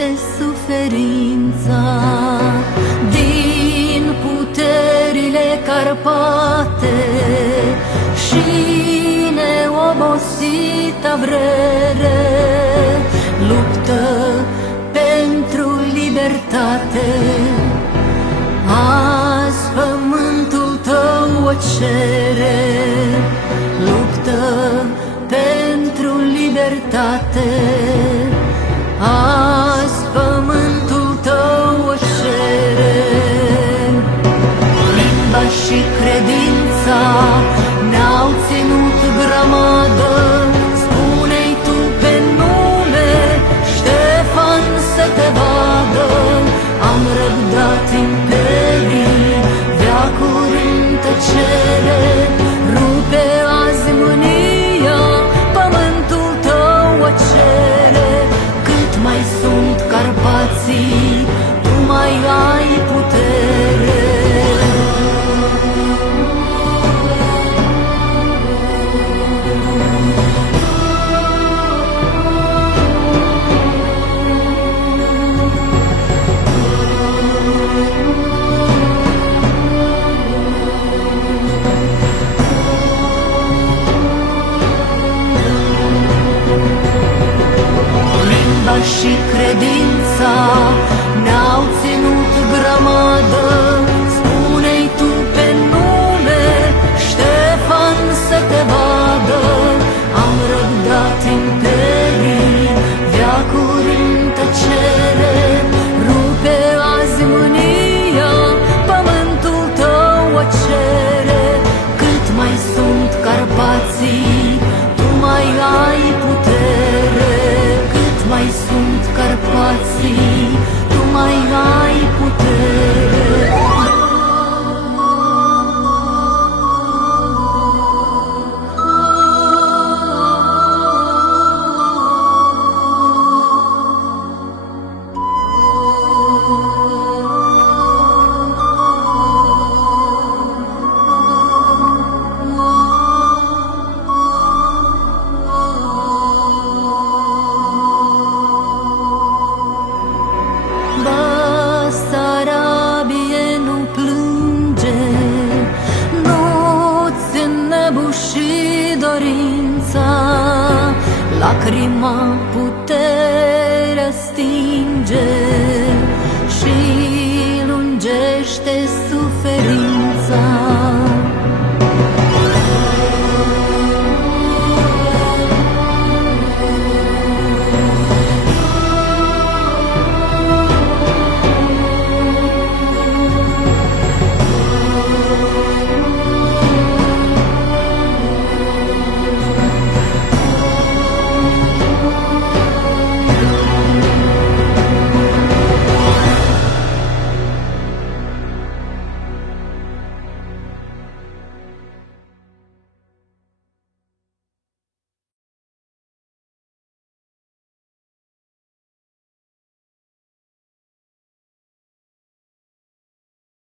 lungește suferința. Din puterile Carpate și neobosita vrere luptă pentru libertate. Azi pământul tău o cere, luptă pentru libertate. Azi pământul tău o cere. Limba și credința ne-au ținut grămadă. Spune-i tu pe nume, Ștefan, să te vadă. Am răbdat imperii, veacuri în tăcere. Rupe azi mânia, pământul tău o cere. Cât mai sunt Carpații, tu mai ai putere. Și credința ne-au ținut grămadă. Spune-i tu pe nume, Ștefan, să te vadă. Am răbdat imperii, veacuri în tăcere. Rupe azi mânia, pământul tău o cere. Cât mai sunt Carpații, tu mai ai putere. Mai sunt Carpații, tu mai ai putere. Basarabie nu plânge, nu-ți înnebuși dorința. Lacrima puterea stinge și lungește suferința.